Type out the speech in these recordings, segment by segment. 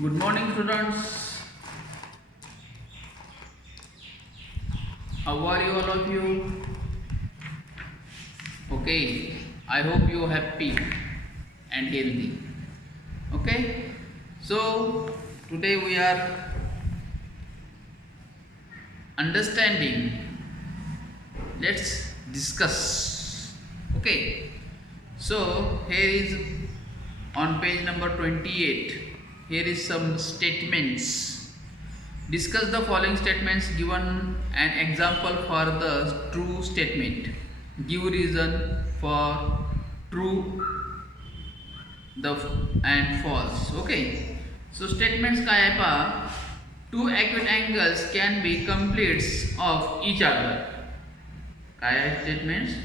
Good morning, students. How are you, all of you? Okay, I hope you are happy and healthy. Okay, so today we are understanding. Let's discuss. Okay, so here is on page number 28. Here is some statements. Discuss the following statements. Given an example for the true statement. Give reason for true the and false. Okay. So statements काय आहे पहा. Two acute angles can be completes of each other. काय आहे statements?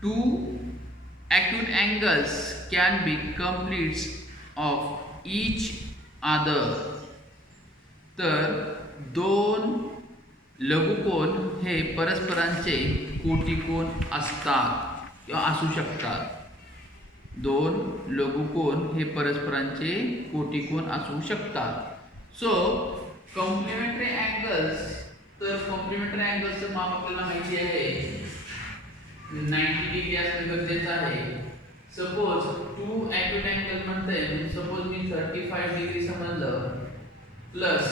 Two acute angles can be completes of each other. तर दोन लघुकोन हे परस्परांचे कोटिकोन असतात किंवा असू शकतात. दोन लघुकोन हे परस्परांचे कोटिकोन असू शकतात. सो कॉम्प्लिमेंटरी अँगल्स, तर कॉम्प्लिमेंटरी अँगल्सचं माप आपल्याला माहिती आहे 90 डिग्री असणे गरजेचं आहे. सपोज टू ॲक्यूट अँगल म्हणते, सपोज मी 35 डिग्री समजलं प्लस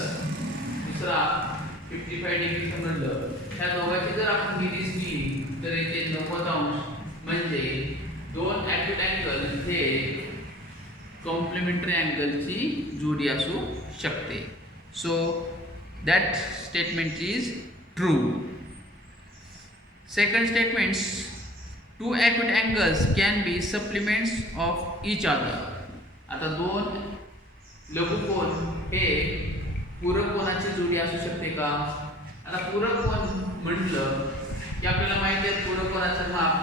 दुसरा 55 डिग्री समजलं, ह्या दोघांची जर आपण बेरीज केली तर इथे 90 अंश म्हणजे दोन ॲक्यूट अँगल हे कॉम्प्लिमेंटरी अँगलची जोडी असू शकते. So that statement is true. Second statements, two acute angles can be supplements of each other. आता दोन लघुकोन हे पूरक कोनाची जोडी असू शकते का? आता पूरक कोन म्हटलं की आपल्याला माहिती आहे पूरक कोनाचं माप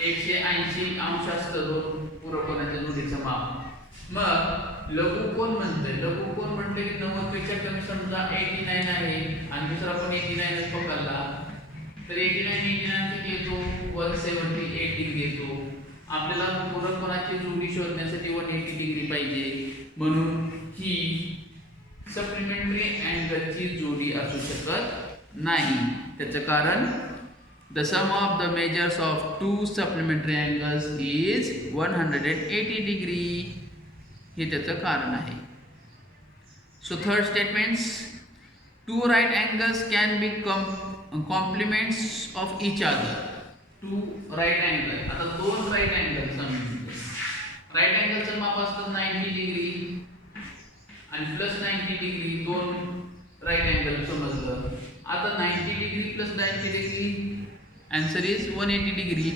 180 अंश असतं दोन पूरक कोनाच्या जोडीचं माप. मग लघुकोन म्हटले की 90 पेक्षा कमी समजा 89 आहे आणि दुसरा पण 89 पकडला तर 89 किती येतो 178 डिग्री येतो. आपल्याला पूरक कोनाची जोडी शोधण्यासाठी 180 डिग्री पाहिजे, म्हणून ही सप्लिमेंटरी अँगलची जोडी असू शकत नाही. त्याचं कारण the sum of the measures of two supplementary angles is 180 degree. हे त्याचं कारण आहे. So third statements, two right angles can be complements of each other. Two right angle, आता दोन राईट अँगल समजून, राईट अँगलचं माप असतं 90 डिग्री आणि प्लस 90 डिग्री, दोन राईट अँगल समजलं. आता 90 degree plus 90 degree answer is 180 degree.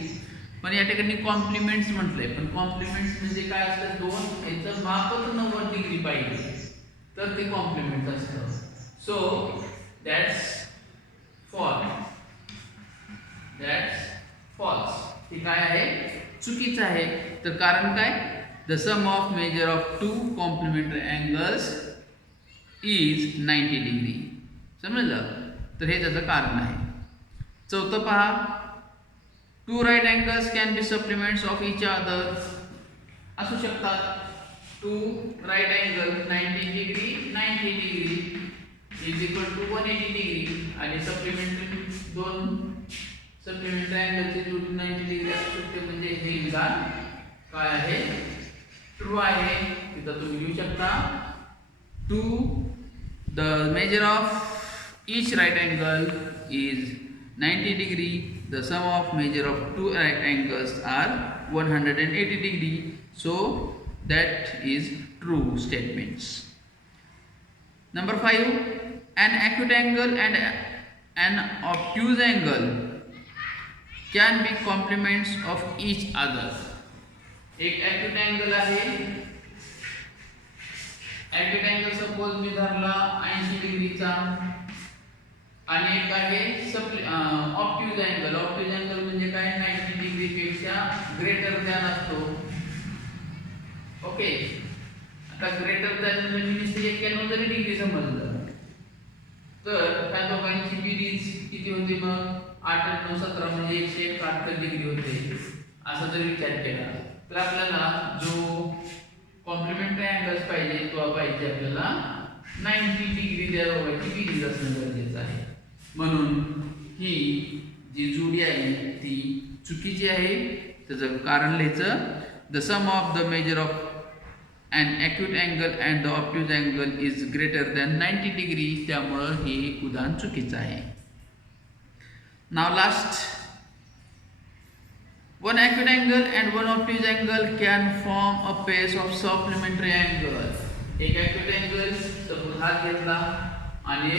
पण या ठिकाणी कॉम्प्लिमेंट्स म्हटलंय, पण कॉम्प्लिमेंट्स म्हणजे काय असतं, दोन याचं मापच 90 डिग्री पाहिजे तर ते कॉम्प्लिमेंट असतं. So that's false. हे काय आहे, चुकीचं आहे. तर कारण काय, the sum of measure of two complementary angles is 90 degree. समजलं? तर हे त्याचं कारण आहे. चौथं पहा, two right angles can be supplements of each other. असू शकतात two right angle 90 degree is equal to 180 degree आणि सप्लिमेंटरी दोन सप्लिमेंटरी अँगलची जोडी 90 डिग्री असू शकते. म्हणजे हे विधान काय आहे, ट्रू आहे. तिथं तुम्ही लिहू शकता two the measure of each right angle is 90 degree. The sum of measure of two right angles are 180 degree. So that is true statements. Number 5, an acute angle and an obtuse angle can be complements of each other. एक acute angle आहे, acute angle suppose मी धरला 80 डिग्रीचा आणि एक आहे obtuse angle. Obtuse angle म्हणजे काय, 90 degree पेक्षा ग्रेटर दॅन असतो. ओके, आता ग्रेटर दॅन म्हणजे मी नुसते 91 जरी डिग्री समजलं तर त्या दोघांची बेरीज किती होती, मग 8 आणि 9 17 म्हणजे 171 डिग्री होते. असा जर विचार केला तर आपल्याला जो कॉम्प्लिमेंटरी अँगल्स पाहिजे आपल्याला 90 डिग्री त्या दोघांची बेरीज असणं गरजेचं आहे. म्हणून ही जी जोडी आहे ती चुकीची आहे. त्याचं कारण लिहायचं, the sum of the measure of an acute angle and the obtuse angle is greater than 90 degree. त्यामुळे हे उदाहरण चुकीचं आहे. Now last, one acute angle and one obtuse angle can form a pair of supplementary angle. एक acute angle suppose हा घेतला आणि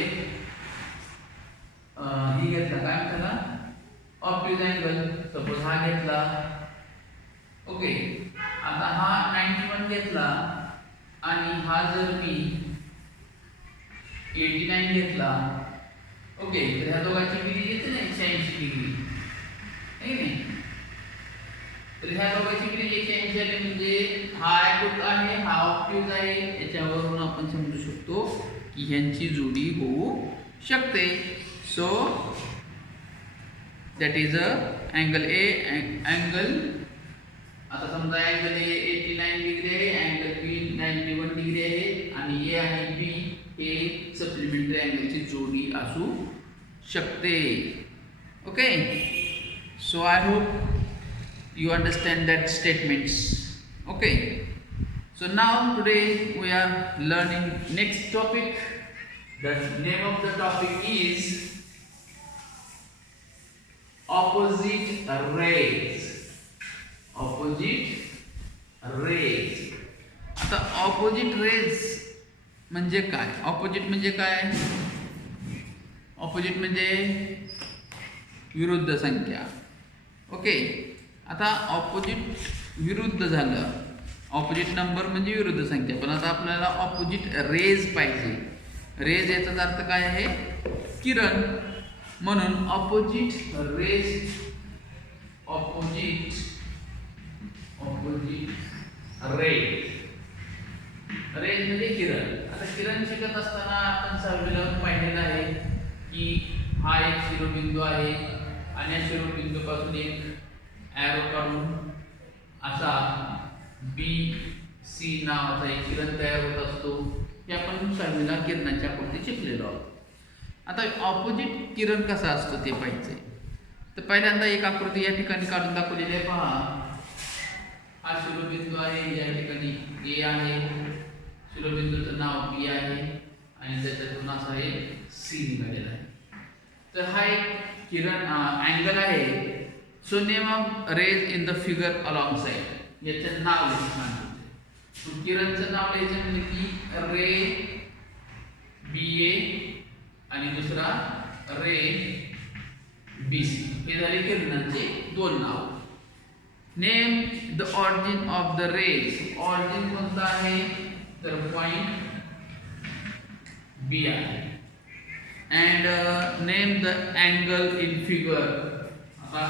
ही घेतला, काय म्हणतात obtuse angle सपोज हा घेतला. ओके, आता हा 91 घेतला आणि हा जर मी 89 घेतला. ओके, तर ह्या दोघांची बेरीज येते ना 180 डिग्री, आहे नाही. तर ह्या दोघांची बेरीज 180 आली म्हणजे हा ॲक्यूट आहे, हा ऑब्ट्यूज आहे. याच्यावरून आपण समजू शकतो की ह्यांची जोडी होऊ शकते. So that is a angle A angle. आता समजा अँगल ए 89 डिग्री आहे, अँगल बी 91 डिग्री आहे आणि ए आणि बी हे सप्लिमेंटरी अँगलची जोडी असू शकते. Okay, so I hope you understand that statements. Okay, so now today we are learning next topic. The name of the topic is opposite rays. Opposite rays. आता ऑपोजिट रेज म्हणजे काय? ऑपोजिट म्हणजे काय? Opposite म्हणजे विरुद्ध संख्या. Okay, आता opposite विरुद्ध झालं, ऑपोजिट नंबर म्हणजे विरुद्ध संख्या. पण आता आपल्याला ऑपोजिट रेज पाहिजे. रेज याचा अर्थ काय आहे? किरण. म्हणून opposite rays, opposite rays. Rays म्हणजे किरण. आता किरण शिकत असताना आपण 6वीला पाहिलेलं आहे की हा एक शिरोबिंदू आहे आणि या शिरोबिंदूपासून एक ॲरो काढून असा बी सी नावाचा एक किरण तयार होत असतो. हे आपण 6वीला किरणाच्या आकृती शिकलेलो आहोत. आता ऑपोजिट किरण कसा असतो ते पाहिजे. तर पहिल्यांदा एक आकृती या ठिकाणी काढून दाखवलेली आहे. पहा, हा शिरोबिंदू आहे, या ठिकाणी ए आहे, शिरोबिंदूचं नाव बी आहे आणि त्याच्यातून असा एक सी निघालेला आहे. तर हा एक किरण अँगल आहे. So name of rays in the figure along side. याचं नाव लिहायचं. किरणचं नाव लिहायचं म्हणजे की रे बी ए आणि दुसरा रे बी सी. हे झाले किरणांचे दोन नाव. Name the origin of the rays. Origin कोणता आहे? तर पॉइंट बी आहे. And name the angle in figure. आता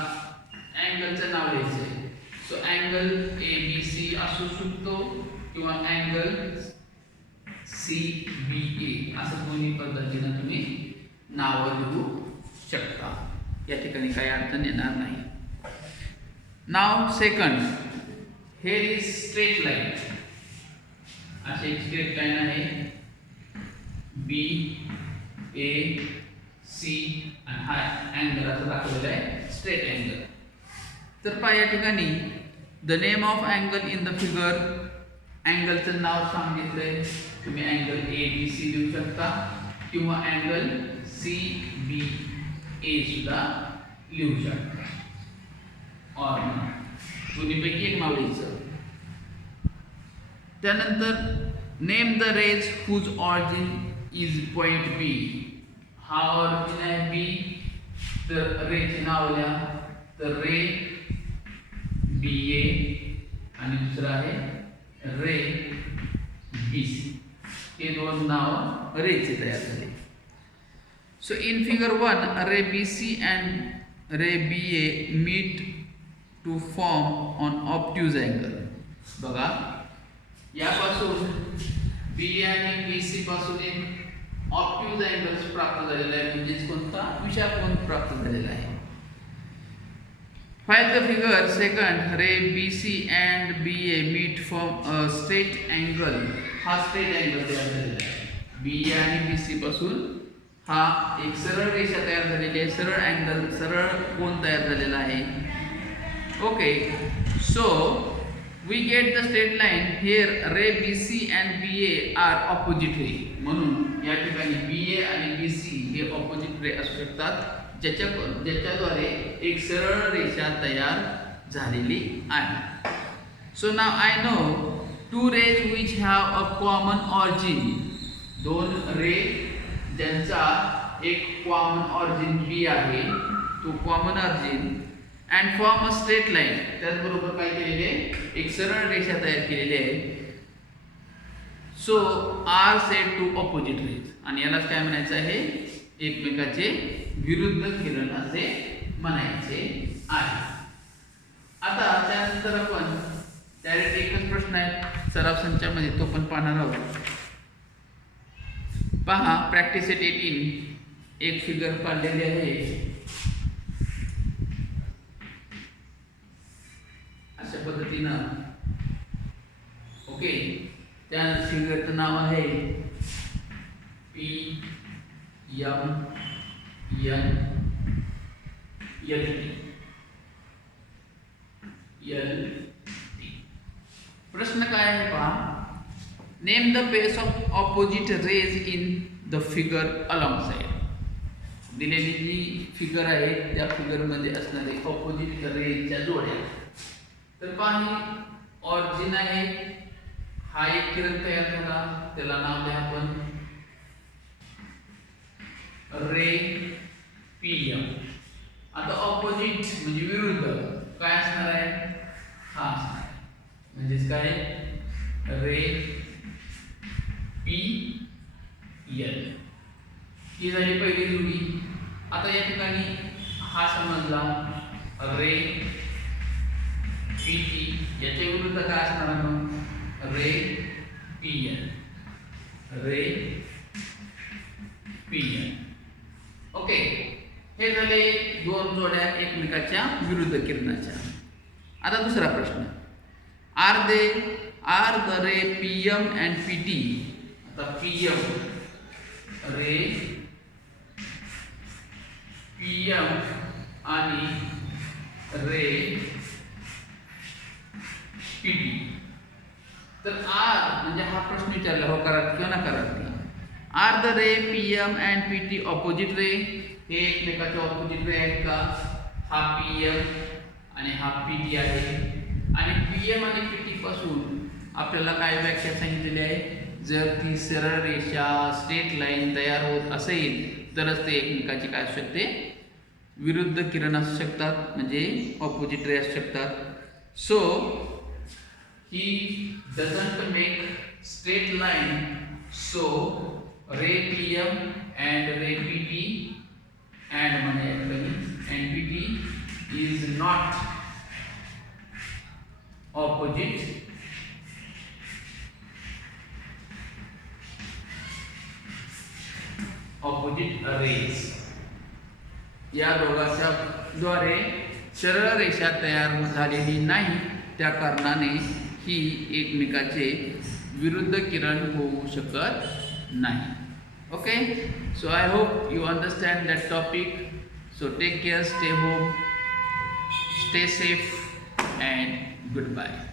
अँगलचं नाव लिहायचं. So angle A B C असू शकतो किंवा अँगल सी बी ए, असं दोन्ही पद्धतीनं तुम्ही नावं लिहू शकता. या ठिकाणी काही अडचण येणार नाही. नाव second, here is straight line. अशी एक स्ट्रेट लाईन आहे बी ए सी आणि हा अँगल असं दाखवलेला आहे स्ट्रेट अँगल. तर पहा या ठिकाणी the name of angle in the figure. अँगलचं नाव सांगितलंय. तुम्ही अँगल ए बी सी लिहू शकता किंवा अँगल सी बी ए सुद्धा लिहू शकता. और दोन्हीपैकी एक नाव लिहायचं. त्यानंतर name the rays whose origin is point B. हा ऑरिजिन आहे बी, तर रेचे नाव लिहा. तर रे बी ए आणि दुसरा आहे रे बी सी. हे दोन नाव रेचे तयार झाले. So in figure 1 ray B C and ray B A meet to form on obtuse angle. बघा, यापासून बी आणि बी सी पासून एक ऑब्ट्यूज अँगल प्राप्त झालेला आहे. म्हणजेच कोणता? विषाकोन प्राप्त झालेला आहे. Find the figure second. Ray B C and B A meet form a straight angle हा स्ट्रेट अँगल तयार झालेला आहे. BA आणि BC पासून हा एक सरळ रेषा तयार झालेली आहे, सरळ अँगल, सरळ कोन तयार झालेला आहे. Okay, so we get the straight line here. Ray BC and BA are opposite ray. म्हणून या ठिकाणी BA आणि BC हे ऑपोजिट रे असू शकतात, ज्याच्याद्वारे एक सरळ रेषा तयार झालेली आहे. So now I know two rays which have a common origin. दोन रे ज्यांचा एक कॉमन ऑरिजिन B आहे, तो common origin and form a straight line. त्याचबरोबर काय केलेले आहे, एक सरळ रेषा तयार केलेली आहे. So are said to opposite rays. आणि यालाच काय म्हणायचं आहे, एकमेकाचे विरुद्ध किरण असे म्हणायचे आहे. आता त्यानंतर आपण डायरेक्ट एकच प्रश्न आहे सराव संचामध्ये, तो पण पाहणार आहोत. पहा, प्रॅक्टिस एट 18 एक फिगर काढलेली आहे अशा पद्धतीनं. ओके, त्या फिगरचं नाव आहे PMNLT. प्रश्न काय आहे पहा, name the pairs of opposite rays in the figure along side. दिलेली जी फिगर आहे त्या फिगरमध्ये असणारे ऑपोजिट रेजच्या जोड्या. तर पहा, ऑरिजिन आहे, हा एक किरण तयार झाला, त्याला नाव द्या आपण रे PM. आता ऑपोजिट म्हणजे विरुद्ध काय असणार आहे, हा असणार आहे, म्हणजेच काय, रे PL. ही झाली पहिली जोडी. आता या ठिकाणी हा समजला रे PT, याच्या विरुद्ध काय असणार आहे, रे PN. रे PN. ओके, हे झाले दोन जोड्या एकमेकाच्या विरुद्ध किरणाच्या. आता दुसरा प्रश्न, are the ray PM and PT. आता PM, रे PM आणि रे PT. तर आर म्हणजे हा प्रश्न विचारला, हो करा किंवा नकारात. Are the ray PM and PT opposite ray. हे एकमेकाचे ऑपोजिट रे आहेत का, हा PM आणि हा PT आहे. आणि PM आणि PT पासून आपल्याला काय व्याख्या सांगितलेली आहे, जर ती सरळ रेषा स्ट्रेट लाईन तयार होत असेल तरच ते एकमेकाची काय असू शकते, विरुद्ध किरण असू शकतात, म्हणजे ऑपोजिट रे असू शकतात. So he doesn't make straight line, so ray PM and ray PT and PT is not opposite rays. या दोघांच्या द्वारे सरळ रेषा तयार झालेली नाही, त्या कारणाने ही एकमेकाचे विरुद्ध किरण होऊ शकत नाही. Okay, so I hope you understand that topic. So take care, stay home, stay safe and good bye.